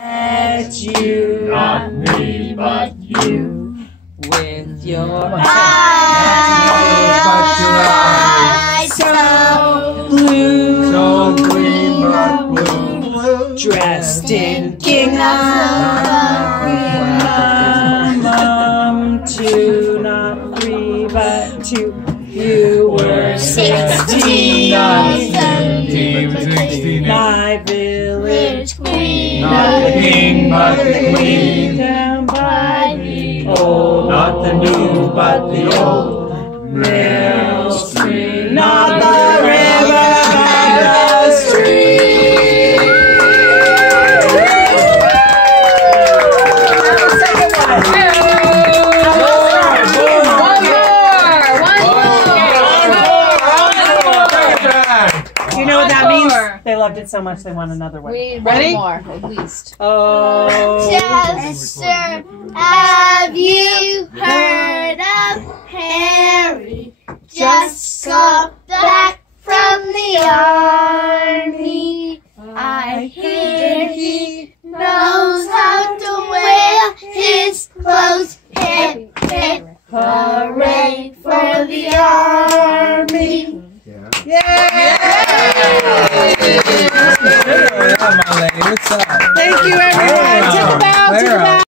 at you, not me, but you. with your eyes so blue, so green but blue, dressed in gingham. 2, not 3, but 2. You were 16, not 17, 16. my village queen, Not the king, but the queen. down by the old, Not the new, but the old. mill stream, not the river, but the stream. You know what that means? They loved it so much they want another one. Ready? One more, at least. Oh. Chester, have you heard of Harry? Just got back from the army. I hear he knows how to wear his clothes. Hip, hip, hooray for the army. Thank you, everyone. Take a bow. Take a bow.